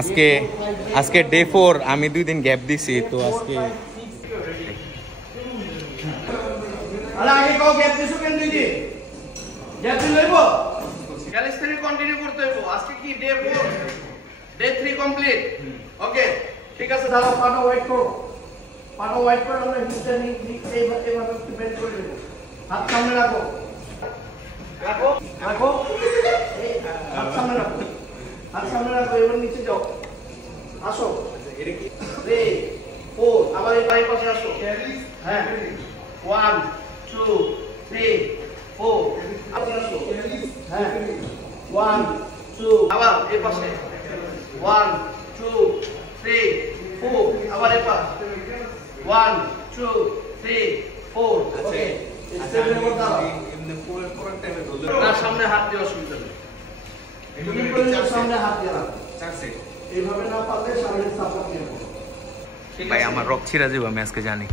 আজকে আজকে ডে 4 আমি 2 দিন গ্যাপ দিছি তো আজকে ক্যালিসথেনিক কন্টিনিউ করতে হইব আজকে কি ডে 4 ডে 3 কমপ্লিট ওকে ঠিক আছে দাঁড়াও পাটা ওয়েট করো আমরা হিস্ট্রি এইভাবে একটু বেন্ড করে দেব হাত সামনে রাখো এই হাত সামনে রাখো এবার নিচে যাও আসো এটা কি 3 4 আবার এই বাই পাশে আসো হ্যাঁ 1 2 3 4 আবার আসো হ্যাঁ 1 2 আবার এই পাশে 1 2 3 4 আবার এই পাশে 1 2 3 4 ওকে স্টেপের উপর দাঁড়াও এমনি পুরো টাইমে ধরলে না সামনে হাত দিয়ে অসুবিধা নেই তুমি সামনে হাত দিয়ে রাখো 4 সেকেন্ড এইভাবে না পারলে সামনে সাপোর্ট নিয়ে ভাই আমার রক ছিড়া যাবে আমি আজকে জানি